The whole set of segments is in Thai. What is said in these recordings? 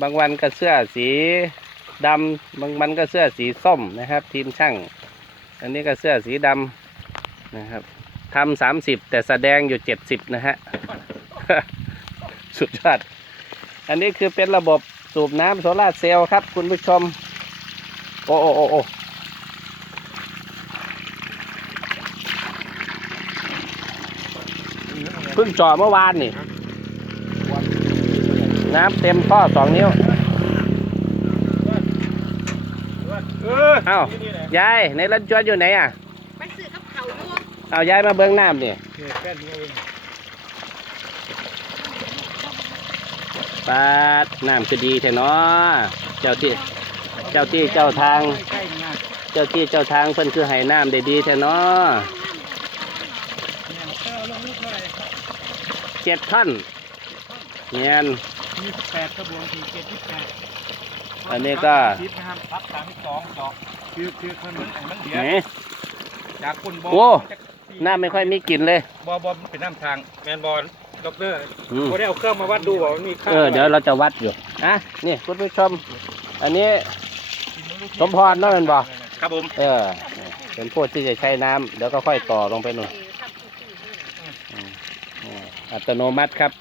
บางวันก็เสื้อสีดำบางวันก็เสื้อสีส้มนะครับ ทีมช่าง อันนี้ก็เสื้อสีดำนะครับทำสามสิบแต่แสดงอยู่เจ็ดสิบนะฮะ สุดยอด อันนี้คือเป็นระบบสูบน้ำโซลาเซลล์ครับ คุณผู้ชม โอ้โอ้โอ้โอ้เพิ่งจ่อเมื่อวานนี่ น้ำเต็มท่อสองนิ้วเออเอ้ายายในรถจวดอยู่ไหนอะไปซื้อกับเขาวอยู่เอายายมาเบิ้งน้ำนี่แค่นี้เองปาดน้ำคือดีแท้เนาะเจ้าที่เจ้าที่เจ้าทางใกล้งานเจ้าที่เจ้าทางเพิ่นคือให้น้ำได้ดีแท้เนาะเนี่ยเออลงรูปเท่าไหร่เจ็ดท่อนเนียน ยี่สิบแปดกระบวงสี่เจ็ดยี่สิบแปดอันนี้ก็ทิปนะครับทับสามสิบสองจอกคือคือคือมันมันเดียไหนจากคุณบอโอ้น้ำไม่ค่อยมีกลิ่นเลย บอบอเป็นน้ำทางแมนบอลด็อกเตอร์อืมเขาได้เอาเครื่องมาวัดดูว่ามันมีค่าเออ เดี๋ยวเราจะวัดอยู่อะนี่คุณผู้ชม อันนี้ สมพรเนาะแม่นบ่ ครับผมเออ เป็นพวกที่จะใช้น้ำเดี๋ยวก็ค่อยต่อลงไปนู่นอืมอืมอัตโนมัติครับ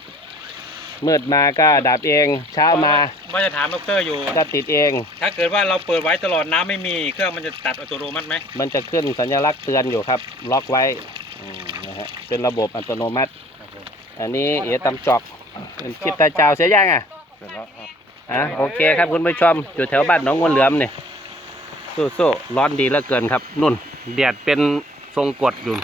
มืดมาก็ดับเอง เช้ามาว่าจะถามด็อกเตอร์อยู่ ก็ติดเอง ถ้าเกิดว่าเราเปิดไว้ตลอดน้ำไม่มี เครื่องมันจะตัดอัตโนมัติไหมมันจะขึ้นสัญลักษณ์เตือนอยู่ครับ ล็อกไว้อืมนะฮะเป็นระบบอัตโนมัติครับผมอันนี้เอ๋ตำจอกเป็นคลิปตาเจ้าเสียยังอะเสร็จแล้วครับอะโอเคครับคุณผู้ชมอยู่แถวบ้านหนองงูเหลือมนี่สู้ๆร้อนดีเหลือเกินครับนุ่นแดดเป็นทรงกดอยู่